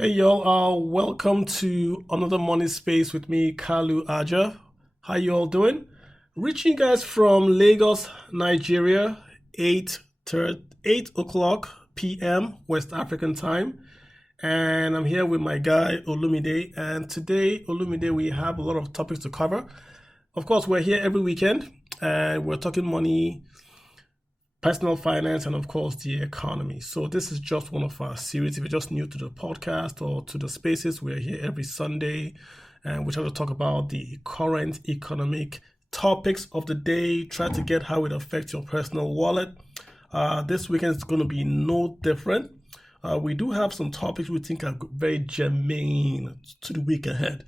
Hey y'all, welcome to another morning space with me, Kalu Aja. How you all doing? Reaching you guys from Lagos, Nigeria, 8 o'clock p.m. West African time. And I'm here with my guy, Olumide. And today, Olumide, we have a lot of topics to cover. Of course, we're here every weekend and we're talking money, personal finance, and of course the economy. So this is just one of our series. If you're just new to the podcast or to the spaces, we're here every Sunday and we try to talk about the current economic topics of the day, try to get how it affects your personal wallet. This weekend is going to be no different. We do have some topics we think are very germane to the week ahead.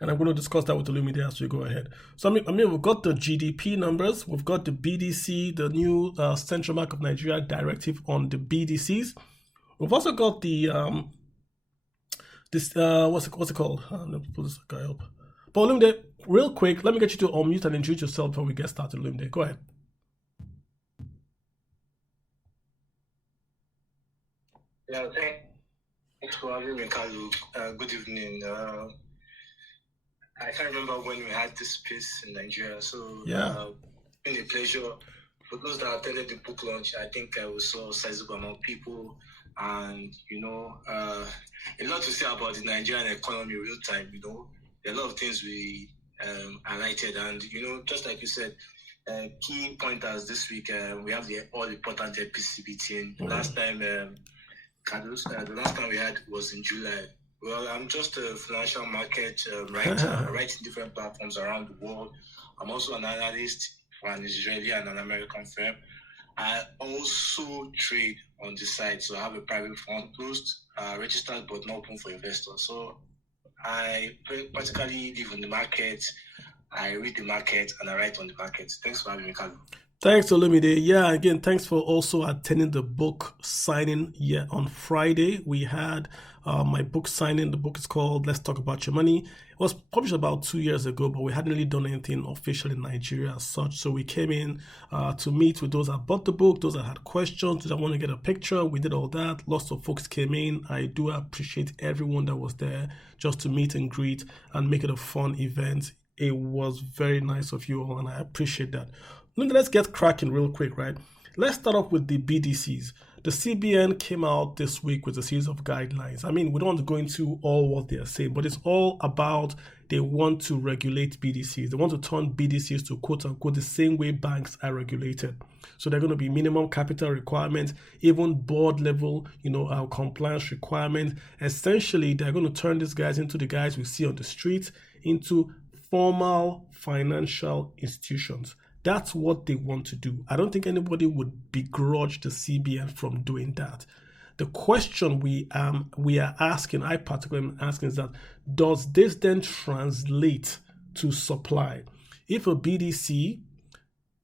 And I'm going to discuss that with Olumide as we go ahead. So, we've got the GDP numbers. We've got the BDC, the new Central Bank of Nigeria directive on the BDCs. We've also got the, what's it called? Let me pull this guy up. But Olumide, real quick, let me get you to unmute and introduce yourself before we get started, Olumide. Go ahead. Yeah, thanks for having me, Kalu. Good evening. I can't remember when we had this space in Nigeria, so Yeah. it's been a pleasure. For those that attended the book launch, I think we saw a sizable amount of people, and a lot to say about the Nigerian economy real time. There are a lot of things we highlighted, and just like you said, key pointers this week. We have the all important MPC meeting. Last time, the last time we had was in July. Well, I'm just a financial market writer. I write in different platforms around the world. I'm also an analyst for an Israeli and an American firm. I also trade on the side. So I have a private fund closed, registered but not open for investors. So I practically live on the market. I read the market and I write on the market. Thanks for having me, Kalu. Thanks, Olumide. Yeah, again, thanks for also attending the book signing. Yeah, on Friday, we had my book signing. The book is called Let's Talk About Your Money. It was published about 2 years ago, but we hadn't really done anything official in Nigeria as such. So we came in to meet with those that bought the book, those that had questions, those that want to get a picture. We did all that. Lots of folks came in. I do appreciate everyone that was there just to meet and greet and make it a fun event. It was very nice of you all, and I appreciate that. Let's get cracking real quick, right? Let's start off with the BDCs. The CBN came out this week with a series of guidelines. We don't want to go into all what they are saying, but it's all about they want to regulate BDCs. They want to turn BDCs to quote unquote the same way banks are regulated. So they're going to be minimum capital requirements, even board level, compliance requirements. Essentially, they're going to turn these guys into the guys we see on the street, into formal financial institutions. That's what they want to do. I don't think anybody would begrudge the CBN from doing that. The question we are asking, I particularly am asking, is that does this then translate to supply? If a BDC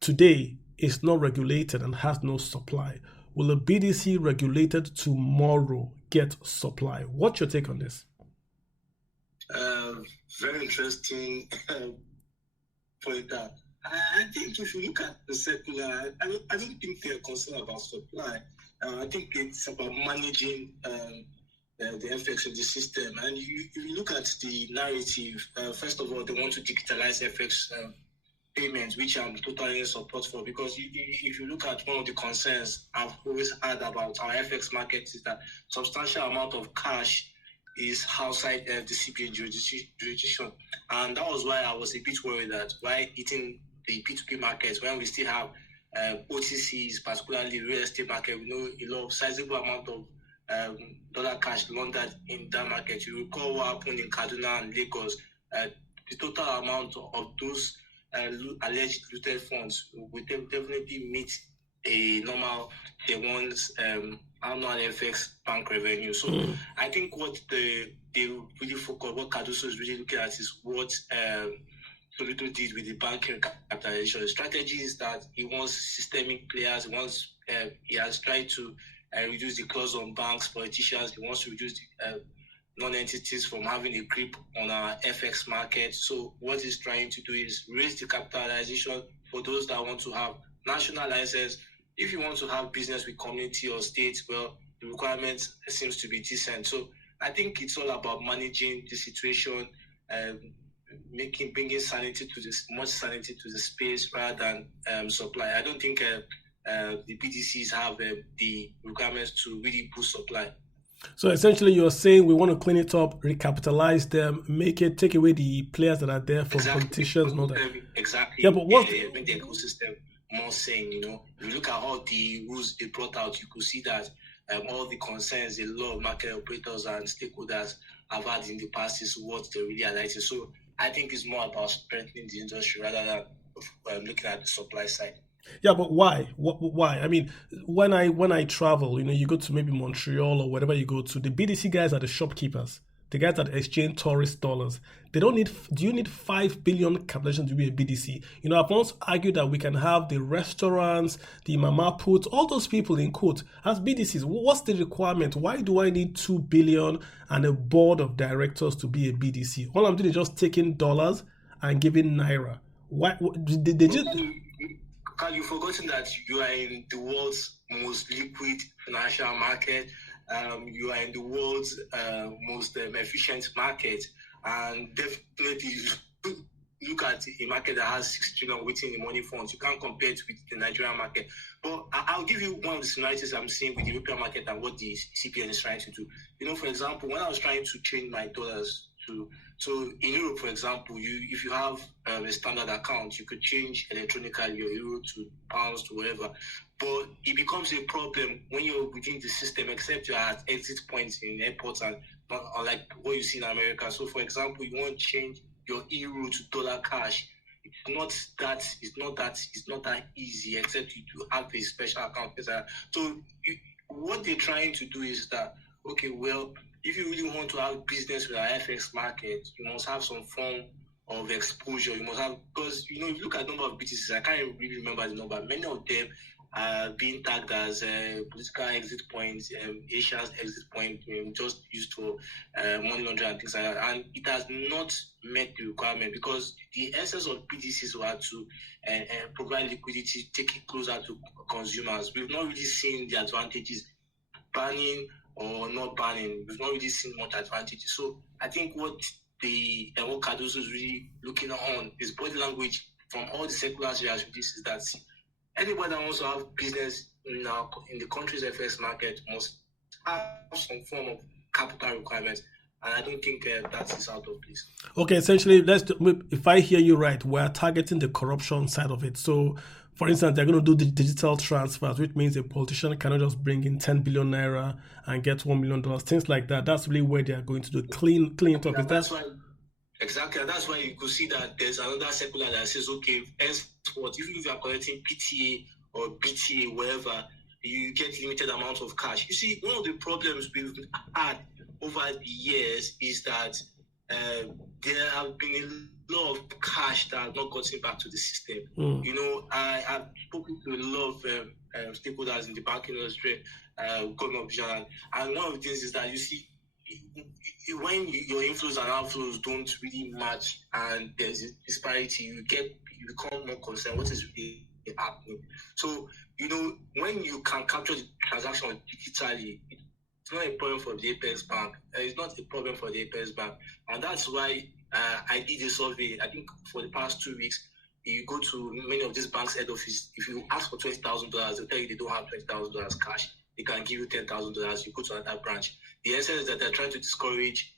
today is not regulated and has no supply, will a BDC regulated tomorrow get supply? What's your take on this? Very interesting point out. I think if you look at the circular, I don't think they're concerned about supply. I think it's about managing the effects of the system. And if you look at the narrative, first of all, they want to digitalize FX payments, which I'm totally in support for, because if you look at one of the concerns I've always had about our FX markets is that substantial amount of cash is outside the CBN jurisdiction. And that was why I was a bit worried that why eating the P2P markets when we still have OTCs, particularly real estate market, we know a lot of sizable amount of dollar cash laundered in that market. You recall what happened in Kaduna and Lagos. The total amount of those alleged looted funds will definitely meet a normal one's annual FX bank revenue. So I think what they really focus, what Cardoso is really looking at is what Soludo did with the banking capitalization. The strategy is that he wants systemic players. He has tried to reduce the clause on banks, politicians. He wants to reduce the non-entities from having a grip on our FX market. So what he's trying to do is raise the capitalization for those that want to have national license. If you want to have business with community or states, well, the requirement seems to be decent. So I think it's all about managing the situation, bringing sanity to this, much sanity to the space rather than supply. I don't think the BDCs have the requirements to really boost supply. So essentially, you're saying we want to clean it up, recapitalize them, take away the players that are there from politicians and all that. Exactly. Yeah, but make the ecosystem more sane. You know, if you look at all the rules they brought out, you could see that all the concerns a lot of market operators and stakeholders have had in the past is what they're really highlighting. So I think it's more about strengthening the industry rather than looking at the supply side. Yeah, but why? Why? I mean, when I travel, you go to maybe Montreal or whatever you go to, the BDC guys are the shopkeepers, the guys that exchange tourist dollars. They don't need. Do you need 5 billion capitalization to be a BDC? I've once argued that we can have the restaurants, the mama put, all those people in quote as BDCs. What's the requirement? Why do I need 2 billion and a board of directors to be a BDC? All I'm doing is just taking dollars and giving naira. Why? They just. You've forgotten that you are in the world's most liquid financial market. You are in the world's most efficient market, and definitely look at a market that has 6 trillion waiting in money funds. You can't compare it with the Nigerian market. But I'll give you one of the similarities I'm seeing with the European market and what the CBN is trying to do. For example, when I was trying to change my dollars so in Europe, for example, if you have a standard account, you could change electronically your euro to pounds to whatever. But it becomes a problem when you're within the system, except you're at exit points in airports and unlike what you see in America. So, for example, you want to change your euro to dollar cash. It's not that easy, except you do have a special account. So, what they're trying to do is that, okay, well, if you really want to have business with our FX market, you must have some form of exposure. You must have, because, if you look at the number of BTCs, I can't really remember the number. Many of them are being tagged as political exit points, Asia's exit point, just used for money laundering and things like that. And it has not met the requirement because the essence of BTCs were to provide liquidity, take it closer to consumers. We've not really seen the advantages banning or not banning. We've not really seen much advantages. So I think what Cardoso is really looking on is body language from all the secular areas. This is that anybody that wants to have business in the country's FX market must have some form of capital requirements. And I don't think that is out of place. Okay, essentially, if I hear you right, we're targeting the corruption side of it. So, for instance, they're going to do the digital transfers, which means a politician cannot just bring in 10 billion naira and get $1 million, things like that. That's really where they are going to do clean it up. Exactly. And that's why you could see that there's another circular that says, okay, henceforth, even if you are collecting PTA or BTA, whatever, you get limited amount of cash. You see, one of the problems we've had over the years is that there have been a lot of cash that have not gotten back to the system. I've spoken to a lot of stakeholders in the banking industry, government officials, and one of the things is that you see, when your inflows and outflows don't really match and there's a disparity, you become more concerned what is really happening. So, when you can capture the transaction digitally, it's not a problem for the Apex Bank. It's not a problem for the Apex Bank. And that's why I did a survey, I think for the past 2 weeks. You go to many of these banks' head office, if you ask for $20,000, they'll tell you they don't have $20,000 cash. They can give you $10,000. You go to another branch. The essence is that they're trying to discourage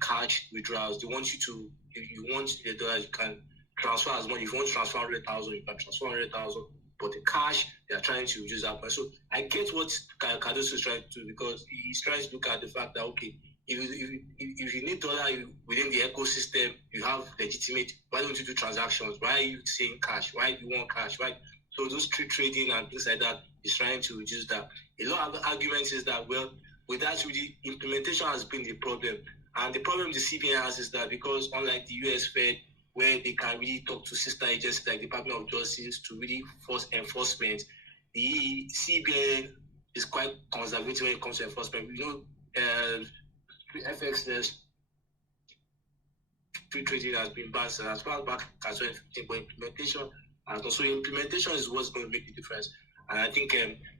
cash withdrawals. They want you to, if you want the dollars, you can transfer as much. If you want to transfer 100,000, you can transfer 100,000. But the cash, they are trying to reduce that price. So I get what Cardoso is trying to do because he's trying to look at the fact that, okay, if you need dollar within the ecosystem, you have legitimate. Why don't you do transactions? Why are you saying cash? Why do you want cash? Why? So those street trading and things like that is trying to reduce that. A lot of arguments is that, well, with that, really, implementation has been the problem. And the problem the CBN has is that because unlike the US Fed, where they can really talk to sister agencies like the Department of Justice to really force enforcement, the CBN is quite conservative when it comes to enforcement. FX free trading has been banned as far back as 2015, but implementation has not. So implementation is what's going to make the difference. And I think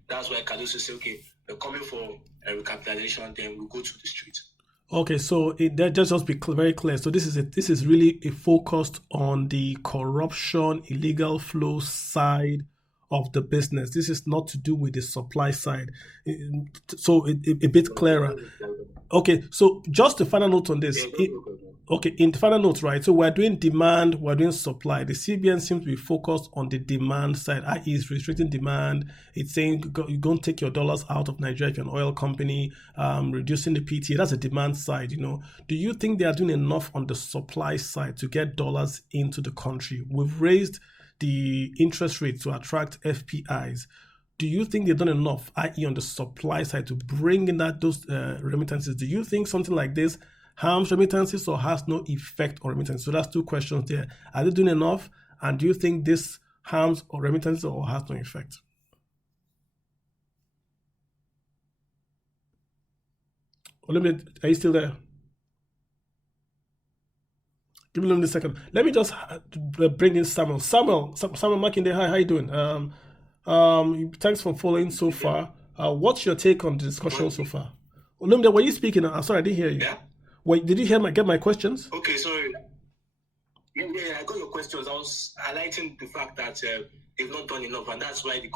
that's why Cardoso said, okay, we're coming for a recapitalization, then we'll go to the streets. Okay, so that just be very clear. So this is really a focused on the corruption, illegal flow side of the business. This is not to do with the supply side. So a bit clearer. Okay, so just a final note on this. Okay, in the final note, right? So we're doing demand, we're doing supply. The CBN seems to be focused on the demand side, i.e., it's restricting demand. It's saying you're going to take your dollars out of Nigeria if you're an oil company, reducing the PTA. That's a demand side, Do you think they are doing enough on the supply side to get dollars into the country? We've raised the interest rate to attract FPIs. Do you think they've done enough, i.e., on the supply side, to bring in those remittances? Do you think something like this harms remittances or has no effect on remittances? So that's two questions there. Are they doing enough? And do you think this harms or remittances or has no effect? Are you still there? Give me a second. Let me just bring in Samuel. Samuel Makinde, hi, how you doing? Thanks for following so far. What's your take on the discussion so far? Olumide, were you speaking? I'm sorry, I didn't hear you. Yeah. Wait, did you get my questions? Okay, sorry. Yeah, I got your questions. I was highlighting the fact that they've not done enough, and that's why the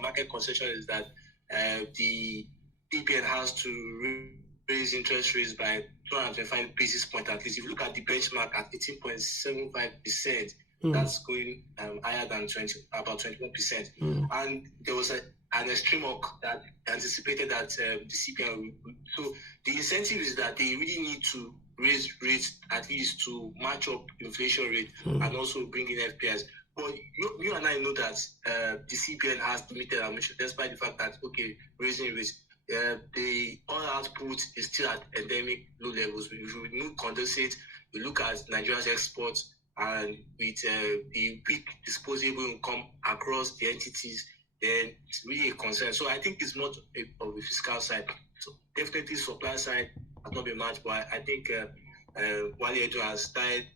market concession is that the CBN has to raise interest rates by 225 basis points at least. If you look at the benchmark at 18.75%, that's going higher than about 21%. And there was an extreme hawk that anticipated that the CPI. So the incentive is that they really need to raise rates at least to match up inflation rate and also bring in FPIs. But you and I know that the CBN has limited ambition, despite the fact that raising rates. The oil output is still at endemic low levels. If we remove condensate, we look at Nigeria's exports, and with the weak disposable income across the entities, then it's really a concern. So I think it's more of the fiscal side. So definitely supply side has not been matched, but I think Wale Edo has started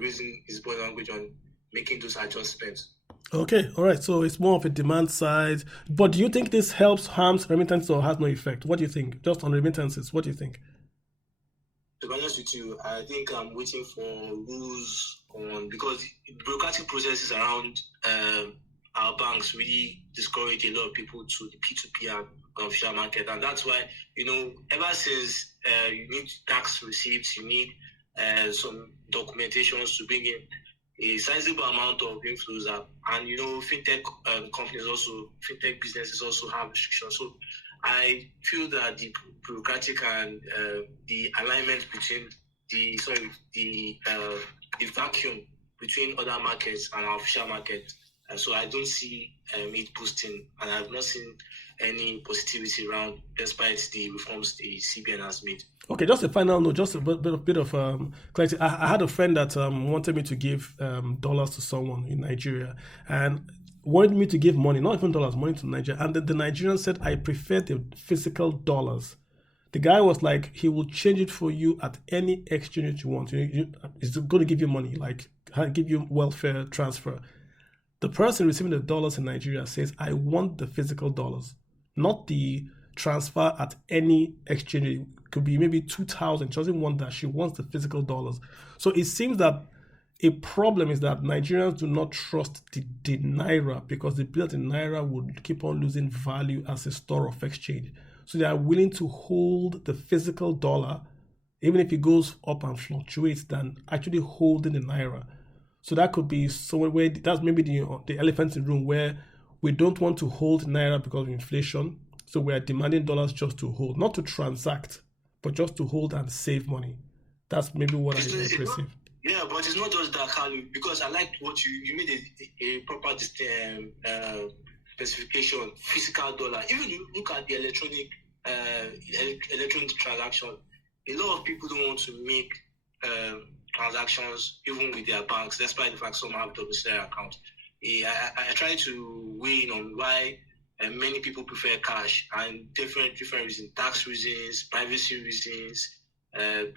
raising his body language on making those adjustments. Okay, all right. So it's more of a demand side. But do you think this harms remittances or has no effect? What do you think? Just on remittances, what do you think? To be honest with you, I think I'm waiting for rules because bureaucratic processes around our banks really discourage a lot of people to the P2P and official market. And that's why, ever since you need tax receipts, you need some documentations to bring in a sizable amount of inflows up, and fintech fintech businesses also have restrictions. So I feel that the bureaucratic and the alignment between the vacuum between other markets and our official market. So I don't see it boosting, and I've not seen any positivity around, despite the reforms the CBN has made. Okay, just a final note, just a bit of clarity. I had a friend that wanted me to give dollars to someone in Nigeria, and wanted me to give money, not even dollars, money to Nigeria. And the Nigerian said, I prefer the physical dollars. The guy was like, he will change it for you at any exchange you want. He's going to give you money, like give you welfare transfer. The person receiving the dollars in Nigeria says, I want the physical dollars, not the transfer at any exchange. It could be maybe 2,000. She doesn't want that. She wants the physical dollars. So it seems that a problem is that Nigerians do not trust the Naira, because they believe the Naira would keep on losing value as a store of exchange. So they are willing to hold the physical dollar, even if it goes up and fluctuates, than actually holding the Naira. So that could be somewhere where that's maybe the elephant in the room, where we don't want to hold Naira because of inflation. So we are demanding dollars just to hold, not to transact, but just to hold and save money. That's maybe what I perceive. Yeah, but it's not just that, Kalu, because I liked what you made a proper specification, physical dollar. Even you look at the electronic transaction, a lot of people don't want to make transactions even with their banks, despite the fact some have domiciliary accounts. I try to weigh in on why many people prefer cash, and different reasons: tax reasons, privacy reasons. They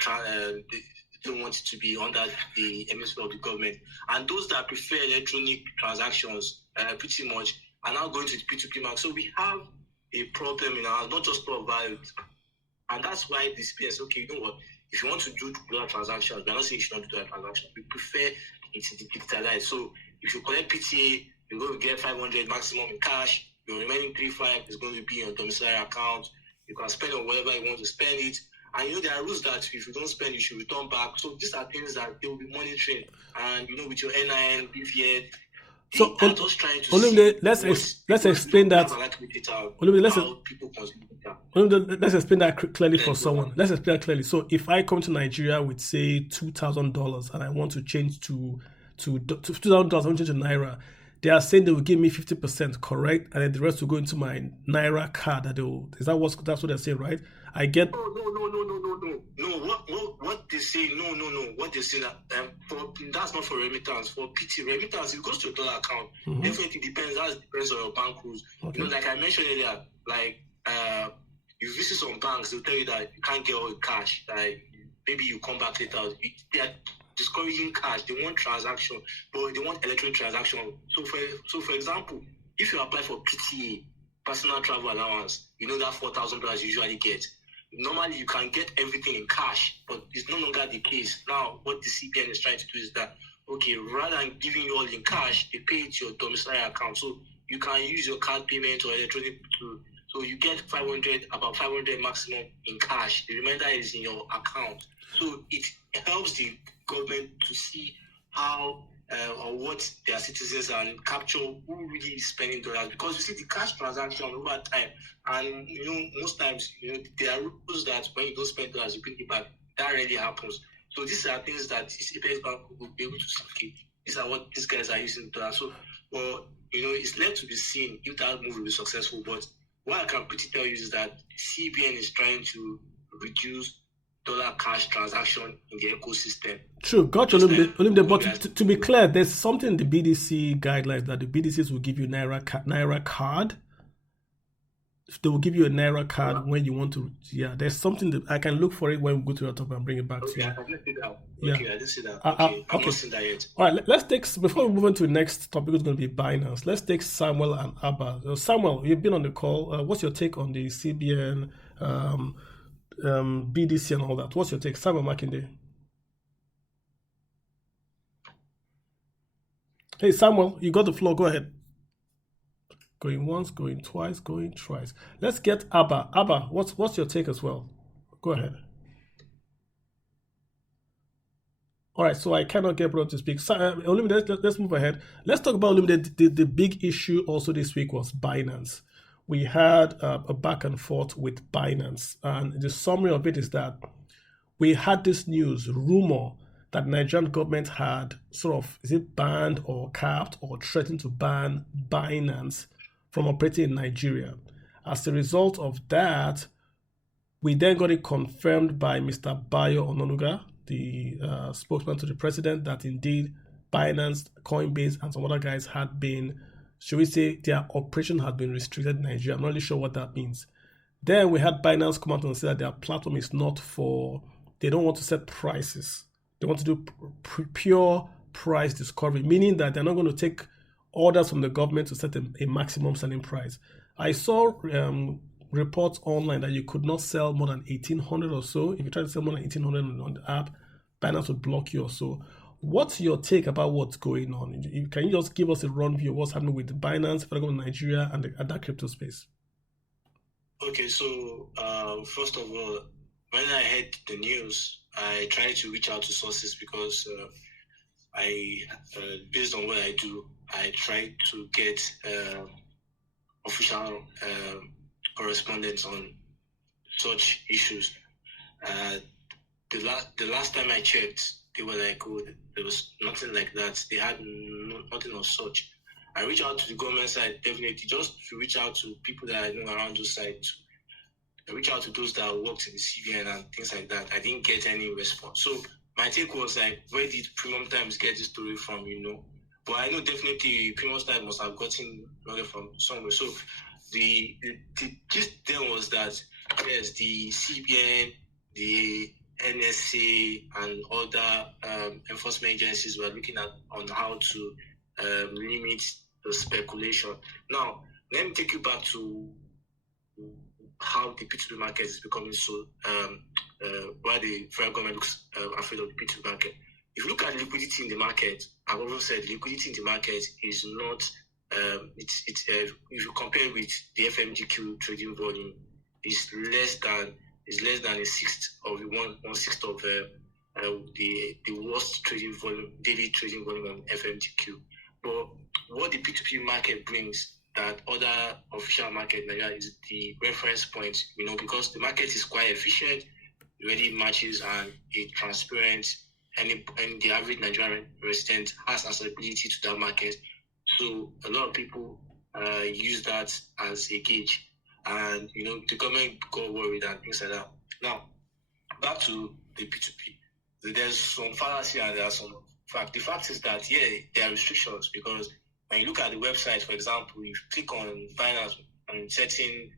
don't want it to be under the MSP of the government. And those that prefer electronic transactions pretty much are now going to the P2P market. So we have a problem in our, not just for value, And that's why the CBN says, okay, you know what? If you want to do dollar transactions, we're not saying you should not do dollar transactions. We prefer it to be digitalized. So if you collect PTA, you're going to get 500 maximum in cash. Your remaining 3.5 is going to be on domiciliary account. You can spend on whatever you want to spend it. And there are rules that if you don't spend, you should return back. So these are things that they will be monitoring. And with your NIN, BVN, so they are just trying to Olumide, let's explain that. Olumide, let's explain that clearly for someone. Let's explain that clearly. So if I come to Nigeria with say $2,000 and I want to change to $2,000, I want to change to Naira, they are saying they will give me 50%, correct? And then the rest will go into my Naira card. That's what they're saying, right? I get. No. What they say? No. What they say that's not for remittance. For PT remittance, it goes to your dollar account. Mm-hmm. Definitely depends. That depends on your bank rules. Okay. Like I mentioned earlier, like you visit some banks, they'll tell you that you can't get all the cash. Like maybe you come back later. They are discouraging cash. They want transaction, but they want electronic transaction. So for example, if you apply for PTA, personal travel allowance, that $4,000 you usually get. Normally, you can get everything in cash, but it's no longer the case. Now, what the CBN is trying to do is that, okay, rather than giving you all in cash, they pay it to your domiciliary account. So you can use your card payment or electronic tool. So you get about 500 maximum in cash. The remainder is in your account. So it helps the government to see how or what their citizens are and capture who really is spending dollars, because you see the cash transaction over time, and most times there are rules that when you don't spend dollars you bring it back. That rarely happens. So these are things that CBN Bank will be able to say, okay, these are what these guys are using dollars. So it's left to be seen if that move will be successful. But what I can pretty tell you is that CBN is trying to reduce dollar cash transaction in the ecosystem. True, gotcha. Olumide, but to be clear, there's something in the BDC guidelines that the BDCs will give you Naira card. They will give you a Naira card when you want to. Yeah, there's something that I can look for it when we go to your top and bring it back to you. I didn't see that. Okay, I didn't see that. Okay, I've not seen that yet. All right, let's take, before we move on to the next topic, it's going to be Binance. Let's take Samuel and Abba. Samuel, you've been on the call. What's your take on the CBN BDC and all that? What's your take? Samuel Makinde. Hey, Samuel, you got the floor. Go ahead. Going once, going twice, going thrice. Let's get Abba. Abba, what's your take as well? Go ahead. All right, so I cannot get brought to speak. So, Olumide, let's move ahead. Let's talk about Olumide. The big issue also this week was Binance. We had a back and forth with Binance, and the summary of it is that we had this rumor that Nigerian government had sort of, is it banned or capped or threatened to ban Binance from operating in Nigeria. As a result of that, we then got it confirmed by Mr. Bayo Ononuga, the spokesman to the president, that indeed Binance, Coinbase, and some other guys had been, should we say, their operation had been restricted in Nigeria. I'm not really sure what that means. Then we had Binance come out and say that their platform is not for, they don't want to set prices. They want to do pure price discovery, meaning that they're not going to take orders from the government to set a maximum selling price. I saw reports online that you could not sell more than 1,800 or so. If you try to sell more than 1,800 on the app, Binance would block you or so. What's your take about what's going on? Can you just give us a run view of what's happening with Binance, federal government Nigeria, and that crypto space? Okay, so first of all, when I heard the news, I tried to reach out to sources because based on what I do, I try to get official correspondence on such issues. The last time I checked, they were like, oh, there was nothing like that. They had nothing of such. I reached out to the government side, definitely, just to reach out to people that I know around those sides. I reached out to those that worked in the CBN and things like that. I didn't get any response. So my take was like, where did Premium Times get this story from, But I know definitely Premium Times must have gotten knowledge from somewhere. So the gist then was that, yes, the CBN, the NSA, and other enforcement agencies were looking at on how to limit the speculation. Now, let me take you back to how the P2P market is becoming so, why the federal government looks afraid of the P2P market. If you look at liquidity in the market, I've also said liquidity in the market is not, if you compare with the FMGQ trading volume, is less than a sixth of one sixth of the worst trading volume, daily trading volume on FMGQ. But what the P2P market brings that other official market in Nigeria is the reference point, because the market is quite efficient, really matches and it's transparent, and the average Nigerian resident has accessibility to that market. So a lot of people use that as a gauge, and the government got worried and things like that. Now, back to the P2P. There's some fallacy and there are some fact. The fact is that there are restrictions, because when you look at the website, for example, if you click on Binance on certain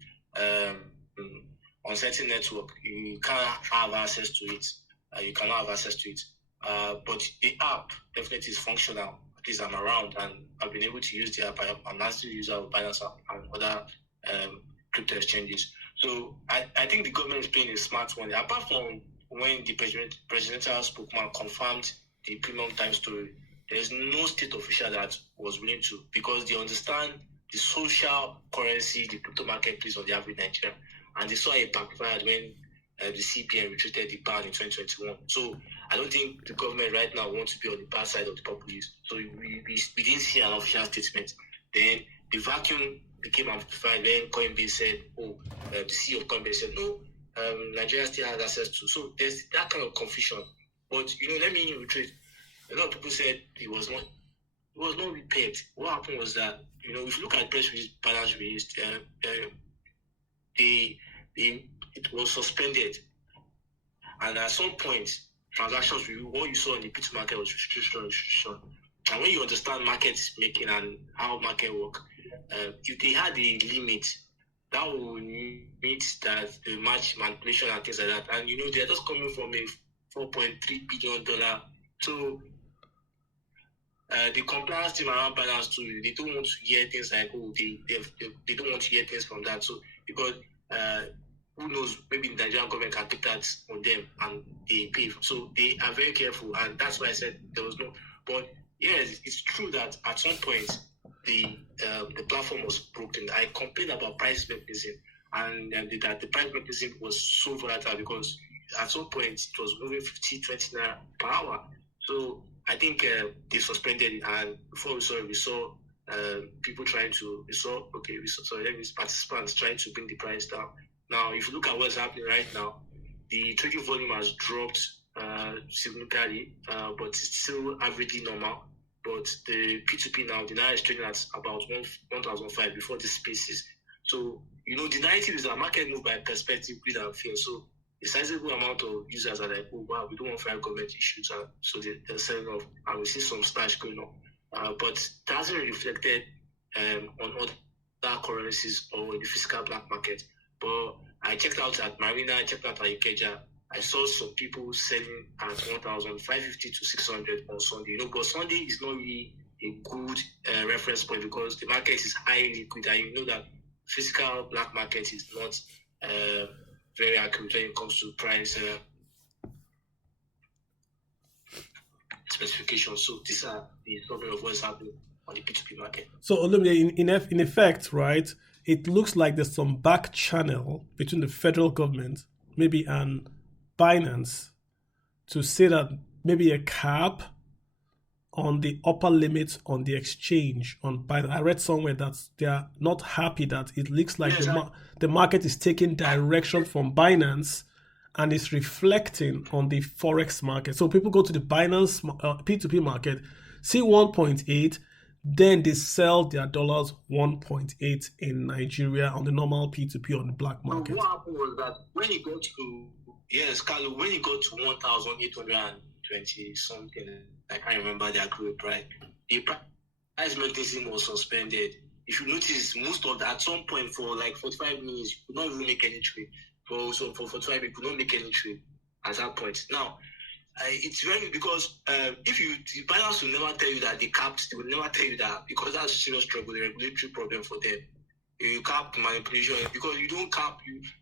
network, you can't have access to it. You cannot have access to it. But the app definitely is functional. At least I'm around and I've been able to use the app. I'm an active user of Binance app and other crypto exchanges. So I think the government is playing a smart one. Apart from when the presidential spokesman confirmed the premium time story, there's no state official that was willing to, because they understand the social currency the crypto market plays on the average Nigerian. And they saw a backfired when the CBN retreated the ban in 2021. So I don't think the government right now wants to be on the bad side of the populace. So we didn't see an official statement. Then the vacuum became amplified when Coinbase said, the CEO of Coinbase said, no, Nigeria still has access to. So there's that kind of confusion. But, let me retrace. A lot of people said it was not repaired. What happened was that, if you look at press release, Binance released, it was suspended. And at some point, transactions, what you saw in the P2 market was restriction. And when you understand market making and how market work, if they had a limit, that would meet that the match manipulation and things like that. And they're just coming from a $4.3 billion. So the compliance team around Binance too, they don't want to hear things like, they don't want to hear things from that. So because who knows, maybe the Nigerian government can take that on them and they pay. So they are very careful, and that's why I said there was no. But yes, it's true that at some point the platform was broken. I complained about price mechanism, and that the price mechanism was so volatile because at some point it was moving 50, 20 naira per hour. So I think they suspended it, and before we saw people trying to, participants trying to bring the price down. Now, if you look at what's happening right now, the trading volume has dropped significantly, but it's still averagely normal. But the P2P now, the Naira is trading at about 1,005 before the spaces. So, the narrative is that market move by perspective, greed, and fear. So, a sizable amount of users are like, oh, wow, we don't want federal government issues. So they're selling off, and we see some splash going on. But that hasn't reflected on other currencies or in the physical black market. But I checked out at Marina, I checked out at Ikeja. I saw some people selling at 1,550 to 600 on Sunday. But Sunday is not really a good reference point because the market is highly liquid, and that physical black market is not very accurate when it comes to price specifications. So these are the summary of what's happening on the P2P market. So Olumide, in effect, right, it looks like there's some back channel between the federal government, maybe, and Binance to say that maybe a cap on the upper limit on the exchange on Binance. I read somewhere that they are not happy that it looks like the market is taking direction from Binance and is reflecting on the Forex market. So people go to the Binance P2P market, see 1.8, then they sell their dollars 1.8 in Nigeria on the normal P2P on the black market. What happened was that when you go to, Carlo, when you go to 1,820 something, I can't remember the accurate price, the price mechanism was suspended. If you notice, most of that, at some point for like 45 minutes, you could not even make any trade. For 45 minutes, you could not make any trade at that point. Now, it's very, because the Binance will never tell you that they capped, they will never tell you that, because that's a serious trouble, the regulatory problem for them. You cap manipulation because you don't cap.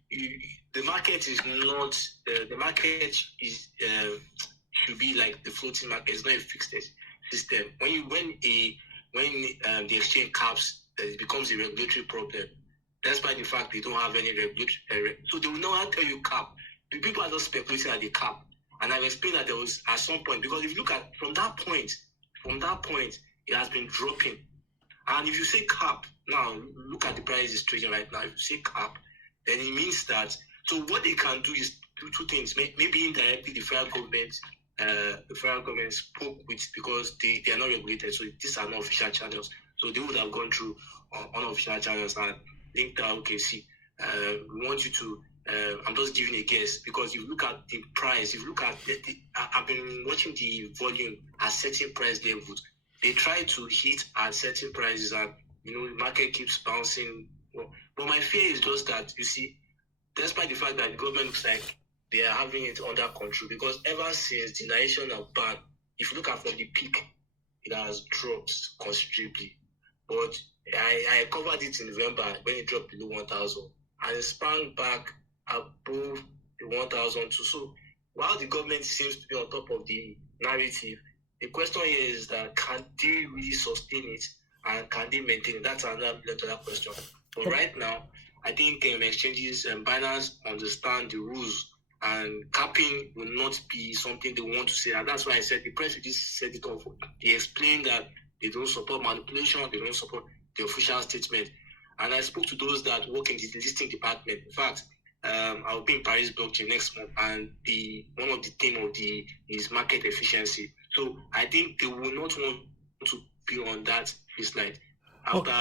The market is not the market is should be like the floating market. It's not a fixed system. When the exchange caps, it becomes a regulatory problem. Despite the fact they don't have any regulatory, so they will not tell you cap. The people are just speculating at the cap, and I've explained that there was at some point, because if you look at from that point, it has been dropping. And if you say cap, now look at the price is trading right now. If you say cap, then it means that. So what they can do is do two things. Maybe indirectly, the federal government spoke with, because they are not regulated. So these are not official channels. So they would have gone through unofficial channels and linked that. Okay, see, we want you to. I'm just giving a guess, because if you look at the price, if you look at I've been watching the volume at certain price levels. They try to hit at certain prices, and the market keeps bouncing. But my fear is just that, you see, despite the fact that the government looks like they are having it under control, because ever since the narration of ban, if you look at from the peak, it has dropped considerably. But I covered it in November when it dropped below 1,000, and it sprang back above the 1,002. So while the government seems to be on top of the narrative, the question here is that can they really sustain it, and can they maintain it? That's another $1 million question. But right now, I think exchanges and Binance understand the rules, and capping will not be something they want to say. And that's why I said the press release said it off. They explained that they don't support manipulation, they don't support the official statement. And I spoke to those that work in the listing department. In fact, I'll be in Paris blockchain next month, and one of the theme of is market efficiency. So I think they will not want to be on that slide after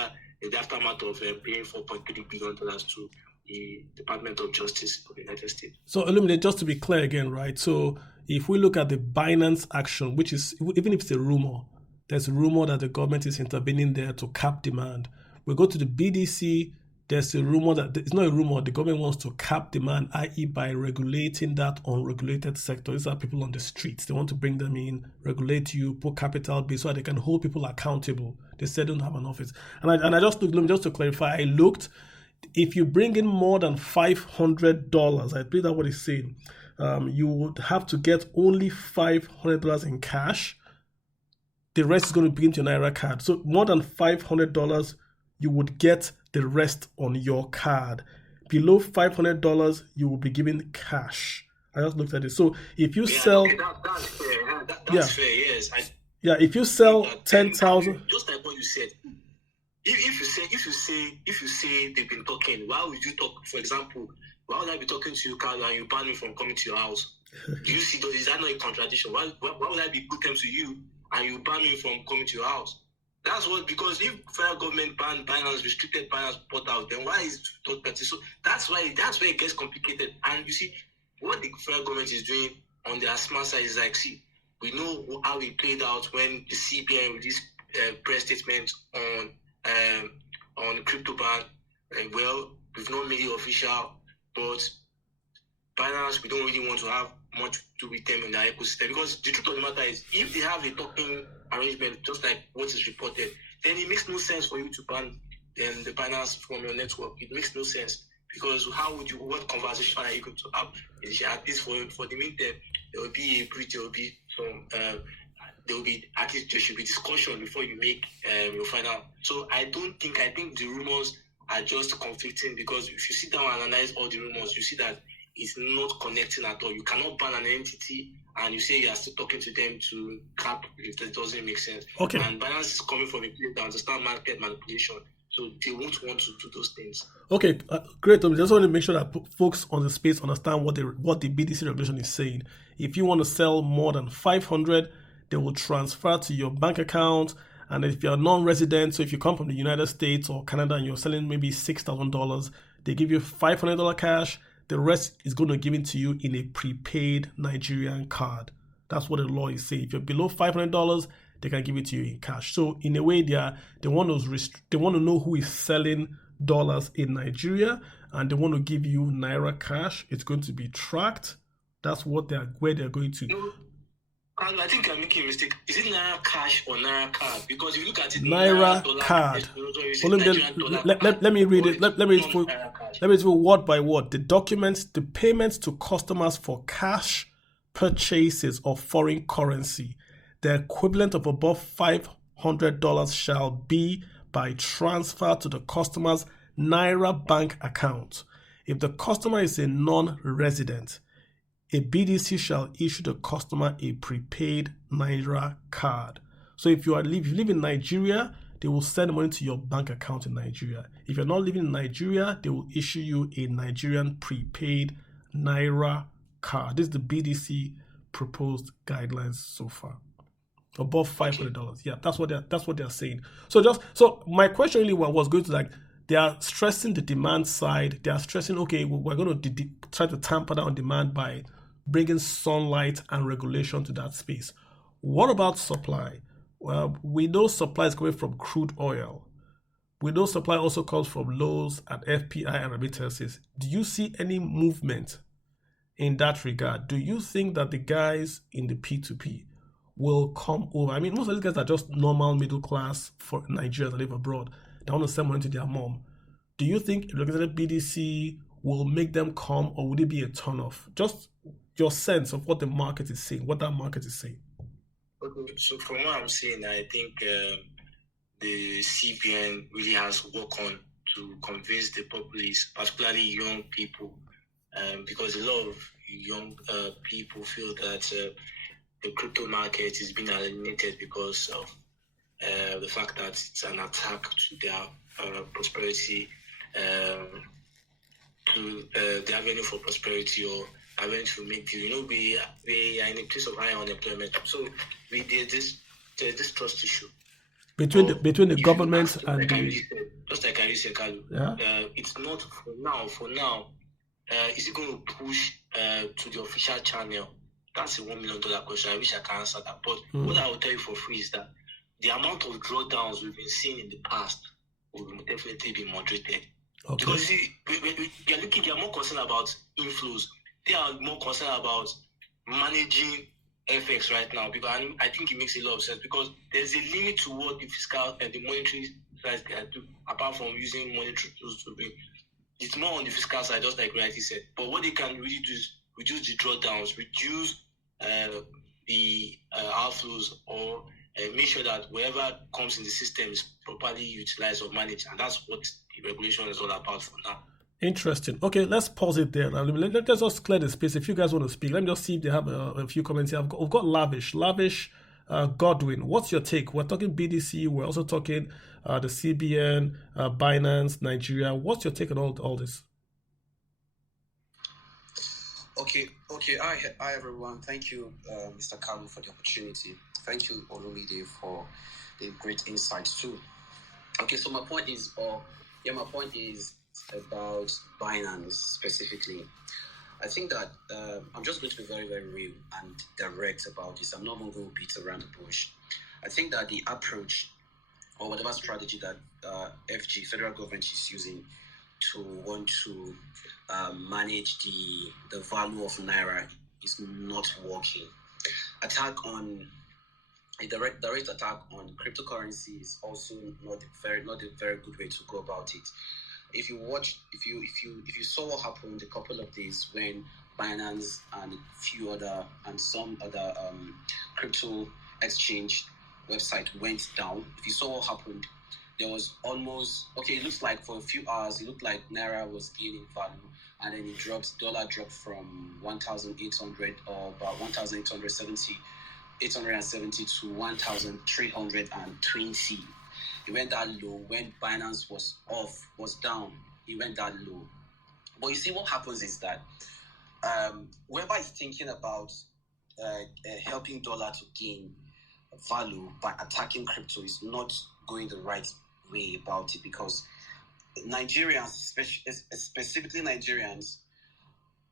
the aftermath of paying $4.3 billion to the Department of Justice of the United States. So Illuminate, just to be clear again, right? So if we look at the Binance action, which is, even if it's a rumor, there's a rumor that the government is intervening there to cap demand. We go to the BDC, there's a rumor that, it's not a rumor, the government wants to cap demand, i.e. by regulating that unregulated sector. These are people on the streets. They want to bring them in, regulate you, put capital base so that they can hold people accountable. They said don't have an office. And I just looked, just to clarify, I looked, if you bring in more than $500, I believe that's what it's saying, you would have to get only $500 in cash. The rest is going to be into your Naira card. So more than $500, you would get the rest on your card. Below $500, you will be given cash. I just looked at it. So if you sell, okay, that's fair. That's fair. Yes. If you sell 10,000, just like what you said. If you say they've been talking, why would you talk? For example, why would I be talking to you, Carl, and you ban me from coming to your house? Do you see? Is that not a contradiction? Why would I be good terms to you and you ban me from coming to your house? That's what, because if federal government banned Binance, restricted Binance portals, then why is it third party? So that's where it gets complicated. And you see, what the federal government is doing on their smart side is like, see, we know how it played out when the CBN released press statement on crypto ban. Well, we've not made it official, but Binance, we don't really want to have much to do with them in their ecosystem, because the truth of the matter is, if they have a talking arrangement just like what is reported, then it makes no sense for you to ban the Binance from your network. It makes no sense, because what conversation are you going to have? At least for the meantime, there will be a breach, there will be some at least there should be discussion before you make your final. So I think the rumors are just conflicting, because if you sit down and analyze all the rumors, you see that it's not connecting at all. You cannot ban an entity and you say you are still talking to them to cap if that doesn't make sense. Okay. And Binance is coming from a place that understand market manipulation, so they won't want to do those things. Okay, great. I just want to make sure that folks on the space understand what the BDC regulation is saying. If you want to sell more than 500, they will transfer to your bank account. And if you're non-resident, so if you come from the United States or Canada and you're selling maybe $6,000, they give you $500 cash. The rest is going to give it to you in a prepaid Nigerian card. That's what the law is saying. If you're below $500, they can give it to you in cash. So in a way, they want to know who is selling dollars in Nigeria, and they want to give you Naira cash. It's going to be tracked. That's where they're going to. I think I'm making a mistake. Is it Naira cash or Naira card? Because if you look at it, Naira card. Let me read it. Let me read it word by word. The documents, the payments to customers for cash purchases of foreign currency, the equivalent of above $500 shall be by transfer to the customer's Naira bank account. If the customer is a non-resident, a BDC shall issue the customer a prepaid Naira card. So if you live in Nigeria, they will send money to your bank account in Nigeria. If you're not living in Nigeria, they will issue you a Nigerian prepaid Naira card. This is the BDC proposed guidelines so far. Above $500. Yeah, that's what they're saying. So my question really was going to, like, they are stressing the demand side. They are stressing, okay, we're going to try to tamper down demand by bringing sunlight and regulation to that space. What about supply? Well, we know supply is coming from crude oil. We know supply also comes from lows and FPI and remittances. Do you see any movement in that regard? Do you think that the guys in the P2P will come over? I mean, most of these guys are just normal middle class for Nigerians that live abroad. They want to send money to their mom. Do you think representative BDC will make them come, or would it be a turn-off? Just your sense of what the market is saying, what that market is saying. Okay, so from what I'm saying, I think the CBN really has work on to convince the populace, particularly young people, because a lot of young people feel that the crypto market is being alienated because of the fact that it's an attack to their prosperity, to the avenue for prosperity, or avenue to make deal. We are in a place of high unemployment, so there's this trust issue between the government and just like I said, Carlo. Yeah. It's not for now. Is it going to push to the official channel? That's a $1 million question. I wish I can answer that. But what I will tell you for free is that the amount of drawdowns we've been seeing in the past will definitely be moderated. Okay. Because they are more concerned about inflows. They are more concerned about managing FX right now, because I think it makes a lot of sense, because there's a limit to what the fiscal and the monetary side can do, apart from using monetary tools to bring. It's more on the fiscal side, just like Righty said. But what they can really do is reduce the drawdowns, reduce the outflows, or make sure that whatever comes in the system is properly utilized or managed. And that's what the regulation is all about for now. Interesting. Okay, let's pause it there. Let's just clear the space. If you guys want to speak, let me just see if they have a few comments here. We've got Lavish, Godwin. What's your take? We're talking BDC. We're also talking the CBN, Binance, Nigeria. What's your take on all this? Okay. Hi, everyone. Thank you, Mr. Kalu, for the opportunity. Thank you, Olumide, for the great insights too. Okay, so my point is about Binance specifically. I think that I'm just going to be very, very real and direct about this. I'm not going to beat around the bush. I think that the approach, or whatever strategy that FG, federal government, is using to want to manage the value of Naira is not working. A direct attack on cryptocurrency is also not a very good way to go about it. If you saw what happened a couple of days when Binance and some other crypto exchange website went down, if you saw what happened, there was it looks like for a few hours, it looked like Naira was gaining value, and then dollar dropped from 1,800 or about 1,870 to 1,320. It went that low when Binance was down. It went that low. But you see, what happens is that whoever is thinking about helping dollar to gain value by attacking crypto is not going the right way about it, because Nigerians, specifically Nigerians,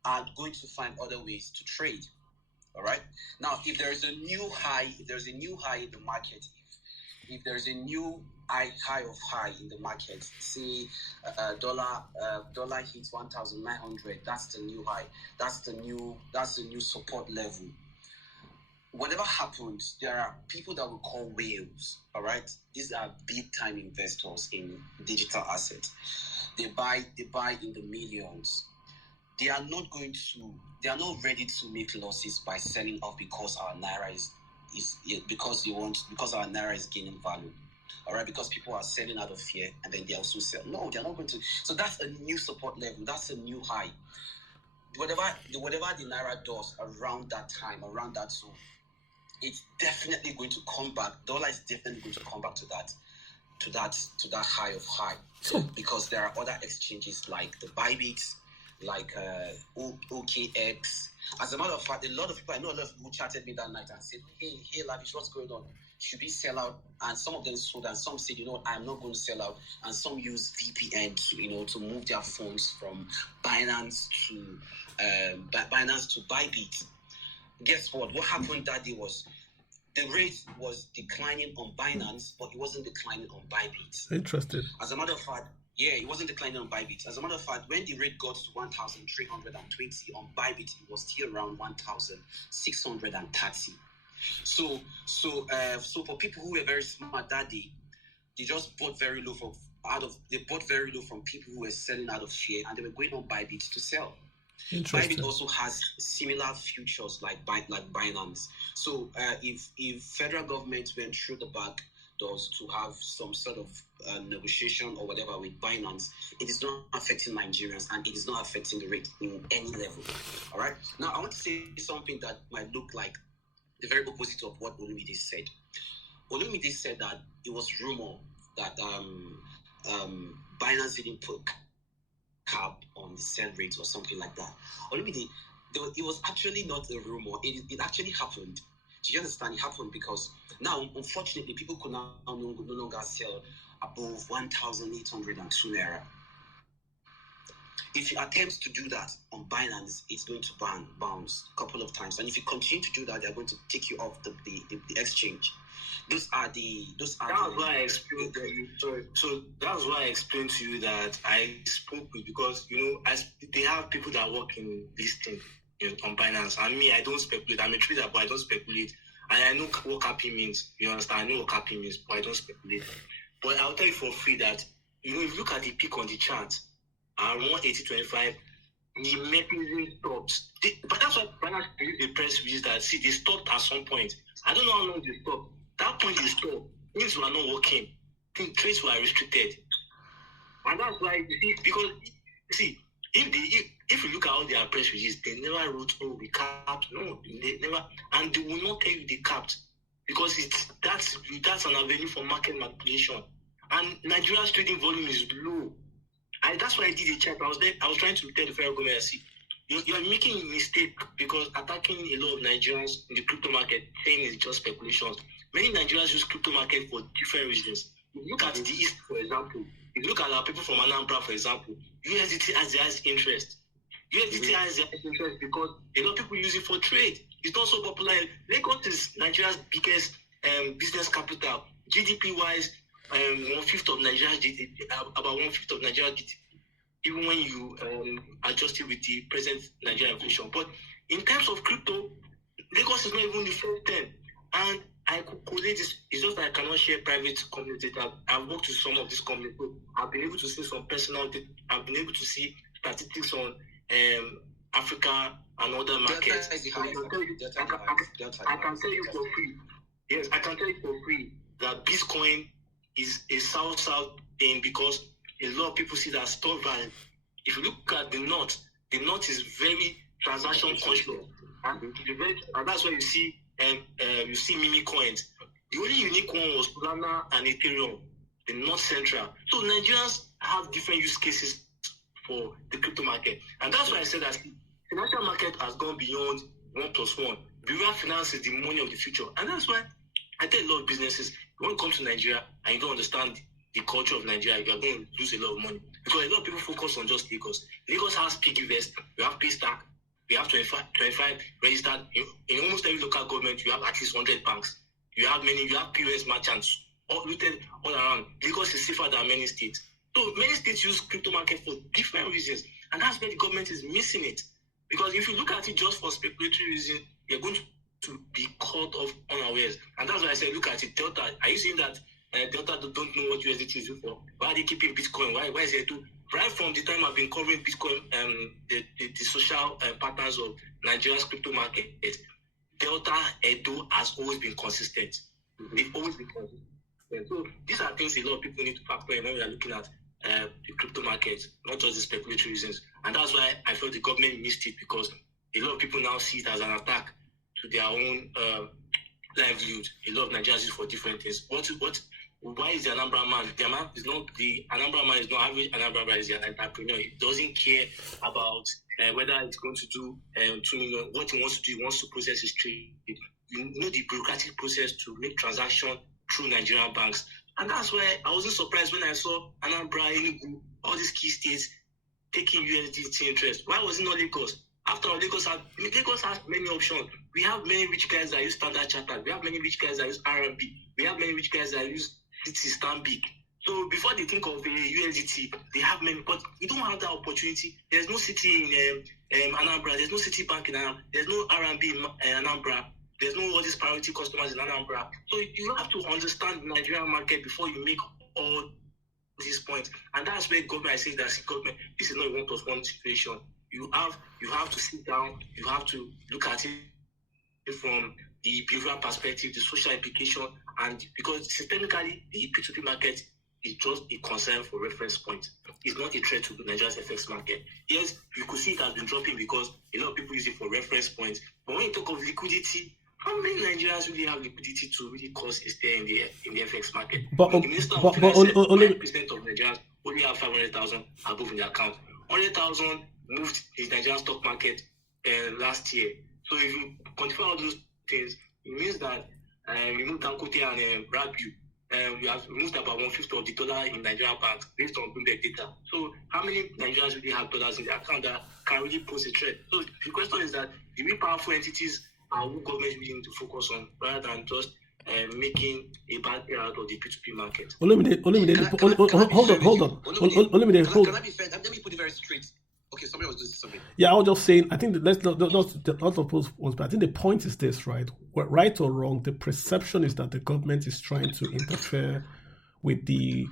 are going to find other ways to trade. All right. Now, if there is a new high in the market, if there's a new high of high in the market, say dollar hits 1,900, that's the new high. That's the new support level. whatever happens, there are people that we call whales, all right? These are big-time investors in digital assets. They buy in the millions. They are not ready to make losses by selling off because our naira because our naira is gaining value. All right, because people are selling out of fear and then they also sell. No, they're not going to. So that's a new support level. That's a new high. Whatever the naira does around that time, around that zone, it's definitely going to come back. Dollar is definitely going to come back to that high of high. Because there are other exchanges like the Bybit, like OKX. As a matter of fact, I know a lot of people who chatted me that night and said, hey, Lavish, what's going on? Should we sell out? And some of them sold, and some said, I'm not going to sell out. And some use VPN to move their funds from Binance to Bybit. Guess what? What happened that day was the rate was declining on Binance, but it wasn't declining on Bybit. Interesting. As a matter of fact, it wasn't declining on Bybit. As a matter of fact, when the rate got to 1,320 on Bybit, it was still around 1,630. So for people who were very smart that day, they just bought very low from people who were selling out of fear, and they were going on Bybit to sell. Bybit also has similar futures like Binance. So if federal government went through the back doors to have some sort of negotiation or whatever with Binance, it is not affecting Nigerians and it is not affecting the rate in any level. All right. Now I want to say something that might look like the very opposite of what Olumide said. Olumide said that it was rumor that Binance didn't put cap on the sell rate or something like that. Olumide, it was actually not a rumor. It actually happened. Do you understand? It happened because now, unfortunately, people could now no longer sell above 1,802 naira. If you attempt to do that on Binance, it's going to bounce a couple of times. And if you continue to do that, they're going to take you off the exchange. That's why I explained to you. So that's why I explained to you that I spoke with, because they have people that work in this thing on Binance. And me, I don't speculate. I'm a trader, but I don't speculate. And I know what capping means. You understand? I know what capping means, but I don't speculate. But I'll tell you for free that if you look at the peak on the chart, around 180.25, the mechanism stopped. But that's why Binance released the press release that they stopped at some point. I don't know how long they stopped. That point they stopped. Things were not working. Trades were restricted. And that's why if you look at all their press releases, they never wrote, we capped. No, they never, and they will not tell you they capped, because that's an avenue for market manipulation. And Nigeria's trading volume is low. That's why I did a check. I was trying to tell the federal government, you're making a mistake, because attacking a lot of Nigerians in the crypto market, saying it's just speculations. Many Nigerians use crypto market for different reasons. If you look at the East, for example, if you look at our people from Anambra, for example, USDT has the highest interest. USDT has the highest interest because a lot of people use it for trade. It's not so popular. Lagos is Nigeria's biggest business capital. GDP-wise, 1/5 of Nigeria's GDP, about 1/5 of Nigeria's GDP, even when you adjust it with the present Nigerian inflation. But in terms of crypto, Lagos is not even the first 10. And I could collate this. It's just that I cannot share private company data. I've worked with some of these companies. So I've been able to see some personal data. I've been able to see statistics on Africa and other markets. I can tell you for free. Yes, I can tell you for free that Bitcoin is a south thing, because a lot of people see that store value. If you look at the North is very transaction conscious, and that's why you see meme coins. The only unique one was Solana and Ethereum, the North Central. So Nigerians have different use cases for the crypto market, and that's why I said that the financial market has gone beyond 1+1. Behavioral finance is the money of the future, and that's why I tell a lot of businesses, when you come to Nigeria and you don't understand the culture of Nigeria, you are going to lose a lot of money, because a lot of people focus on just Lagos. Lagos has PiggyVest, we have Paystack, we have 25 registered. In almost every local government, you have at least 100 banks. You have POS merchants all rooted all around. Lagos is safer than many states. So many states use crypto market for different reasons, and that's where the government is missing it. Because if you look at it just for speculatory reasons, you're going to to be caught off unawares. And that's why I said, look at it. Delta, are you saying that Delta don't know what USDT is for? Why are they keeping Bitcoin? Why is it too? Right from the time I've been covering Bitcoin, the social patterns of Nigeria's crypto market, Delta Edo has always been consistent. They've always been consistent. So these are things a lot of people need to factor in when we are looking at the crypto market, not just the speculatory reasons. And that's why I felt the government missed it, because a lot of people now see it as an attack to their own livelihood. A lot of Nigerians use for different things. Why is the Anambra man? The Anambra man is not average. Anambra man is an entrepreneur. He doesn't care about whether it's going to do 2 million. What he wants to do, he wants to process his trade. You know the bureaucratic process to make transaction through Nigerian banks. And that's why I wasn't surprised when I saw Anambra, Enugu, all these key states taking USDT interest. Why was it not Lagos? After all, Lagos has many options. We have many rich guys that use Standard Chartered. We have many rich guys that use RMB. We have many rich guys that use Citi Stanbic. So before they think of USDT, they have many, but we don't have that opportunity. There's no city in Anambra. There's no city bank in Anambra. There's no RMB in Anambra. There's no all these priority customers in Anambra. So you have to understand the Nigerian market before you make all these points. And that's where government, I say that government, this is not a 1+1 situation. You have to sit down, you have to look at it from the behavioral perspective, the social implication, and because systemically the P2P market is just a concern for reference point. It's not a threat to Nigeria's FX market. Yes, you could see it has been dropping because a lot of people use it for reference points. But when you talk of liquidity, how many Nigerians really have liquidity to really cause a stay in the FX market? The Minister of Finance said 5% of Nigerians only have 500,000 above in their account. 100,000 moved the Nigerian stock market last year. So if you quantify all those things, it means that we moved Dangote and Rabiu. We have moved about 1/5 of the dollar in Nigerian banks based on Bloomberg data. So how many Nigerians really have dollars in their account that can really pose a threat? So the question is that the really powerful entities are who government really need to focus on rather than just making a bad day out of the P2P market. Hold on. Let me put it very straight. Okay, somebody was doing something. Yeah, I was just saying, I think let's not oppose, but I think the point is this, right? Right or wrong, the perception is that the government is trying to interfere with the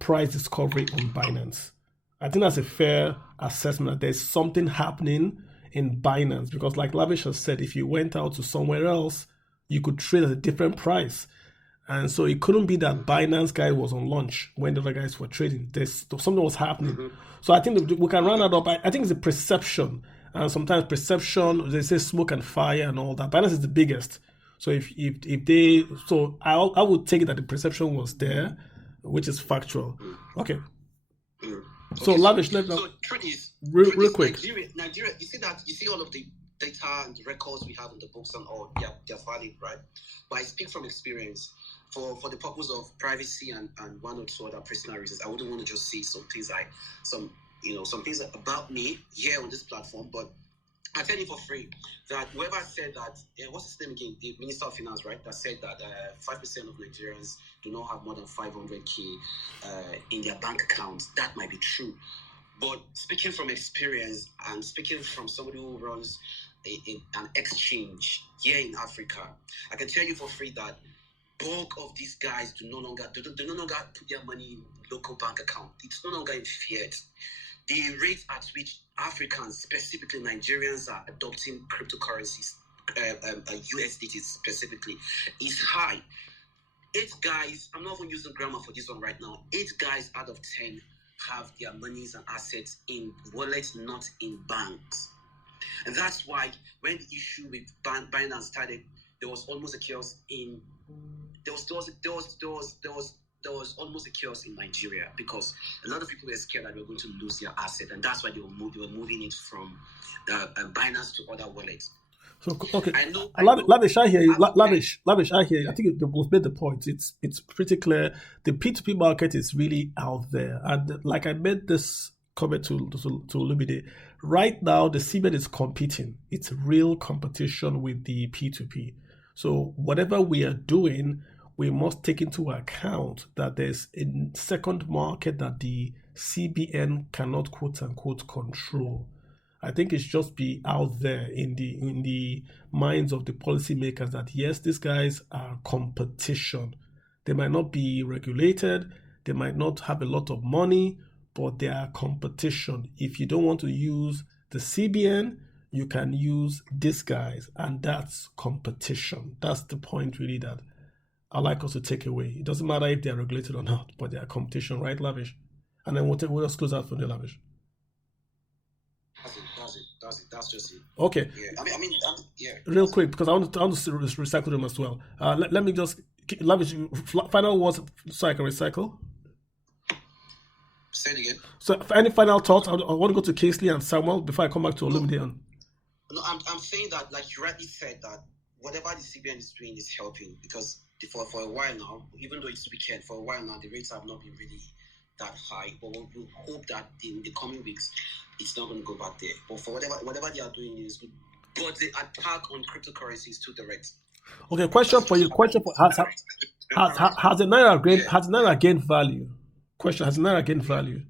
price discovery on Binance. I think that's a fair assessment that there's something happening in Binance, because like Lavish has said, if you went out to somewhere else, you could trade at a different price. And so it couldn't be that Binance guy was on lunch when the other guys were trading. Something was happening. Mm-hmm. So I think we can round that up. I think it's a perception. And sometimes perception, they say smoke and fire and all that. Binance is the biggest. So I would take it that the perception was there, which is factual. Okay. So Lavish, truth is real quick. Nigeria, you see all of the data and the records we have in the books and all, they're valid, right? But I speak from experience. For the purpose of privacy and one or two other personal reasons, I wouldn't want to just say some things about me here on this platform. But I tell you for free that whoever said that, what's his name again? The Minister of Finance, right? That said that 5% of Nigerians do not have more than 500K in their bank accounts. That might be true. But speaking from experience and speaking from somebody who runs an exchange here in Africa, I can tell you for free that bulk of these guys do no longer put their money in local bank account. It's no longer in fiat. The rate at which Africans, specifically Nigerians, are adopting cryptocurrencies, USDT specifically, is high. 8 guys, I'm not even using grammar for this one right now, 8 guys out of 10 have their monies and assets in wallets, not in banks. And that's why when the issue with Binance started, there was almost a chaos in there was almost a chaos in Nigeria, because a lot of people were scared that they were going to lose their asset, and that's why they were moving it from Binance to other wallets. So okay, Lavish, I hear you. Lavish, I hear you. I think we've made the point. It's pretty clear. The P2P market is really out there, and like I made this comment to Lumide. Right now, the CBN is competing. It's real competition with the P2P. So whatever we are doing, we must take into account that there's a second market that the CBN cannot quote unquote control. I think it should just be out there in the minds of the policymakers that yes, these guys are competition. They might not be regulated, they might not have a lot of money, but they are competition. If you don't want to use the CBN, you can use these guys, and that's competition. That's the point really that I like us to take away. It doesn't matter if they're regulated or not, but they are competition, right, Lavish? And then we'll just close out from the Lavish. That's just it. Okay. Yeah. Yeah. Real quick, because I want to recycle them as well. Let me just Lavish final words so I can recycle. Say it again. So, any final thoughts? I want to go to Kingsley and Samuel before I come back to Olumide. No, I'm saying that, like you rightly said, that whatever the CBN is doing is helping, because for a while now, even though it's weekend, for a while now, the rates have not been really that high. But we'll hope that in the coming weeks, it's not going to go back there. But for whatever they are doing is good. But the attack on cryptocurrency is too direct. Okay, question for you. Has the Naira gained value? Question: Has the Naira gained value?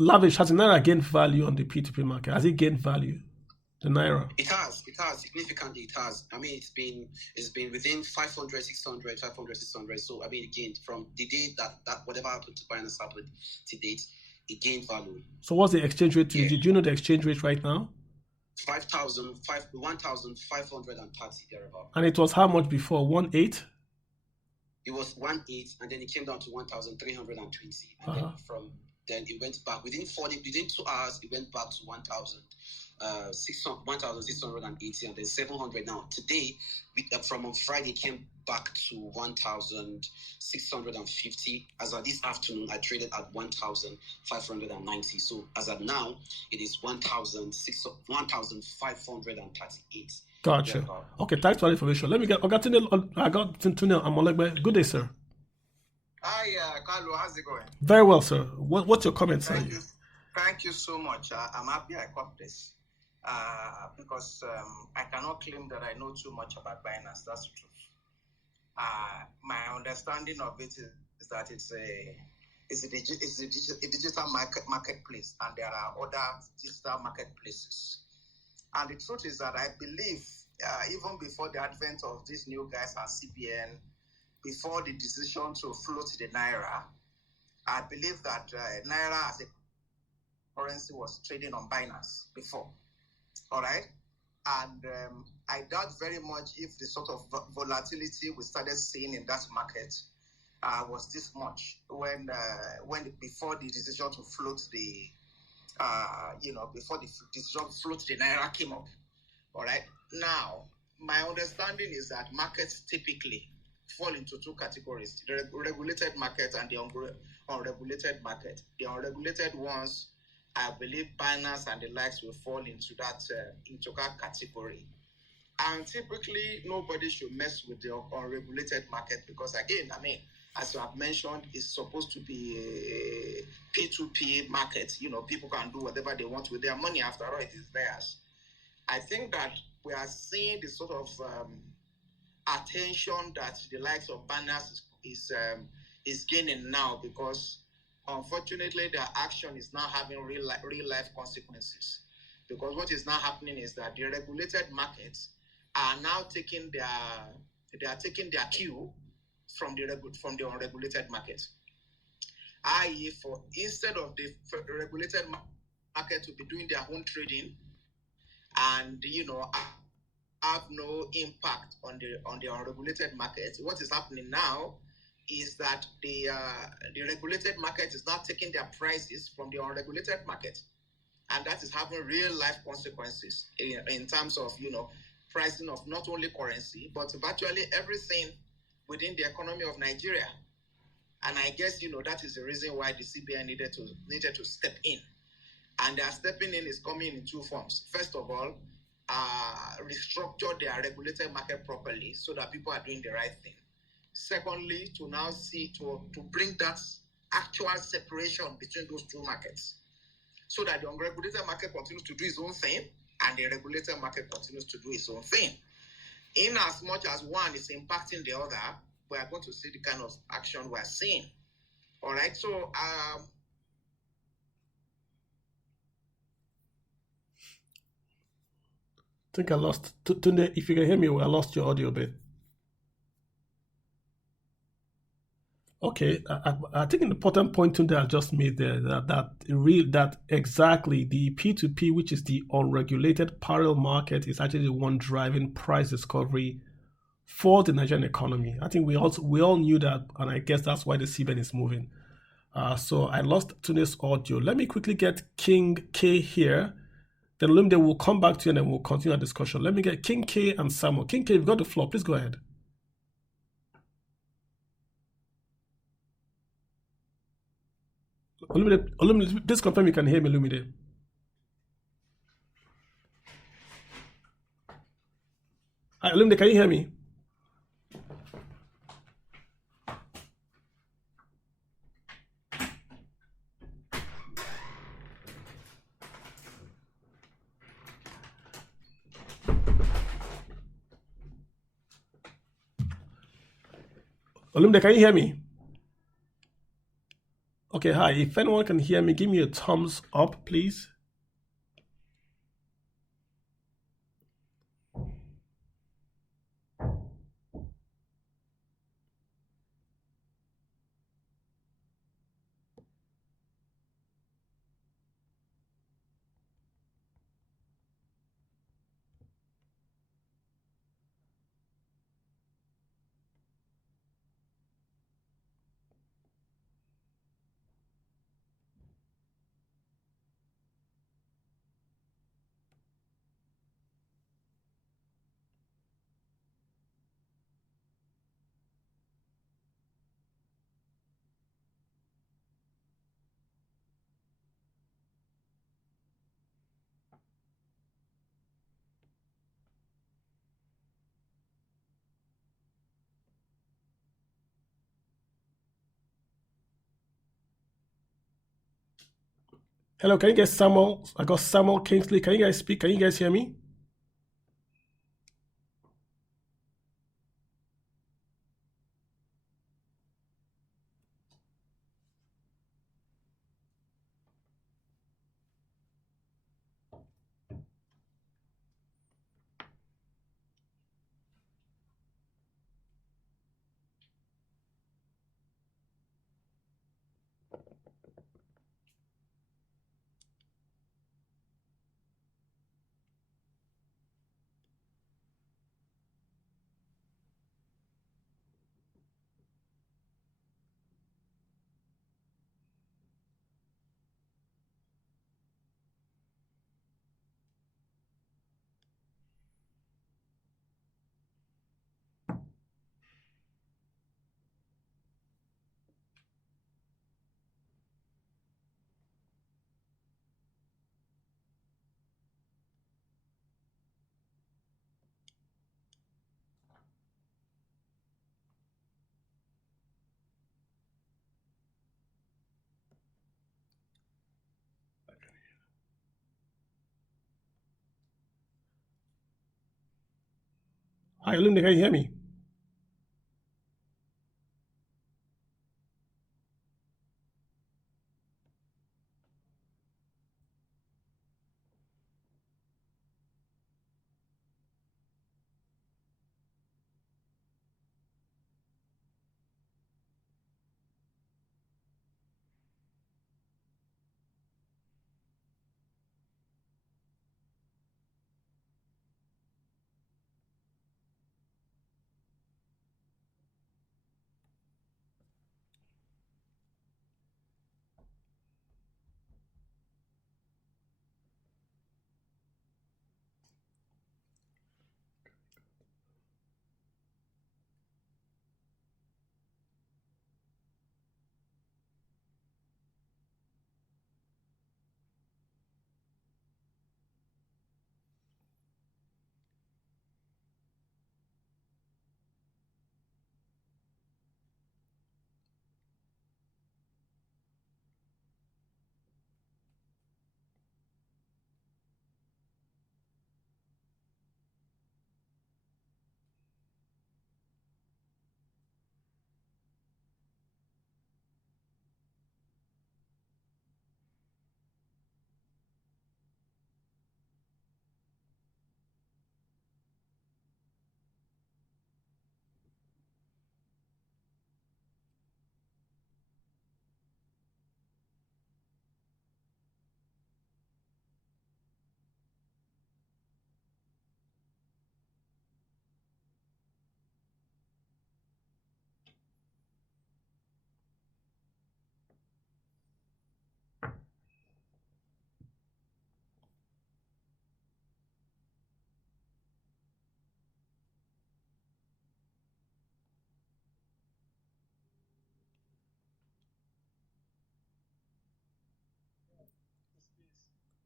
Lavish, has the Naira gained value on the P2P market? Has it gained value? The Naira? It has significantly. It has. I mean, it's been within 500, 600, 500, 600. So I mean, it gained from the day that whatever happened to Binance happened to date, it gained value. So what's the exchange rate? Yeah. Did you know the exchange rate right now? 1,530 thereabout. And it was how much before? 1.8? It was 1.8, and then it came down to 1,320, and then it went back within 2 hours. It went back to 1,680, and then 700. Now today, from on Friday, came back to 1,650. As of this afternoon, I traded at 1,590. So as of now, it is 1,538. Gotcha. Okay, thanks for the information. I got Tunil Amolegbe. Good day, sir. Hi, Carlo. How's it going? Very well, sir. What's your comment, sir? Thank you so much. I'm happy I caught this because I cannot claim that I know too much about Binance. That's the truth. My understanding of it is that it's a digital marketplace, and there are other digital marketplaces. And the truth is that I believe even before the advent of these new guys at CBN, before the decision to float the Naira, I believe that Naira as a currency was trading on Binance before. All right? And I doubt very much if the sort of volatility we started seeing in that market was this much when before the decision to float the before the decision to float the Naira came up. All right? Now, my understanding is that markets typically fall into two categories: the regulated market and the unregulated market. The unregulated ones, I believe Binance and the likes will fall into that category. And typically, nobody should mess with the unregulated market because, again, I mean, as you have mentioned, it's supposed to be a P2P market. People can do whatever they want with their money. After all, it is theirs. I think that we are seeing the sort of attention that the likes of Binance is gaining now, because unfortunately their action is now having real life consequences. Because what is now happening is that the regulated markets are now taking their cue from the unregulated market. I.e., instead of the regulated market to be doing their own trading and have no impact on the unregulated market, what is happening now is that the regulated market is now taking their prices from the unregulated market, and that is having real life consequences in terms of pricing of not only currency but virtually everything within the economy of Nigeria. And I guess that is the reason why the CBN needed to step in, and their stepping in is coming in two forms. First of all, restructure their regulated market properly so that people are doing the right thing. Secondly, to now see to bring that actual separation between those two markets, so that the unregulated market continues to do its own thing and the regulated market continues to do its own thing. In as much as one is impacting the other, we are going to see the kind of action we are seeing. All right, so think I lost Tunde. If you can hear me, I lost your audio bit. Okay, I think an important point Tunde I just made there that exactly the P2P, which is the unregulated parallel market, is actually the one driving price discovery for the Nigerian economy. I think we all knew that, and I guess that's why the CBN is moving. So I lost Tunde's audio. Let me quickly get King K here. Then Olumide will come back to you and then we'll continue our discussion. Let me get King K and Samuel. King K, you've got the floor. Please go ahead. Olumide, please confirm you can hear me, Olumide. Hi, Olumide, can you hear me? Olumide, can you hear me? Okay, hi. If anyone can hear me, give me a thumbs up, please. Hello, can you guys Samuel? I got Samuel Kingsley. Can you guys speak? Can you guys hear me? Hi, Olumide, can you hear me?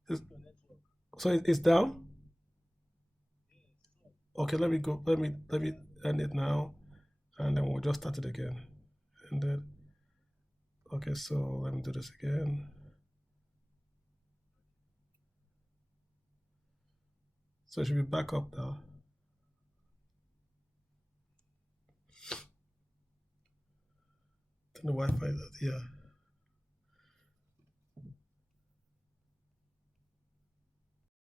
It's, so it's down. Okay, let me go. Let me end it now, and then we'll just start it again. And then okay, so let me do this again. So it should be back up now. Turn the Wi-Fi. Yeah.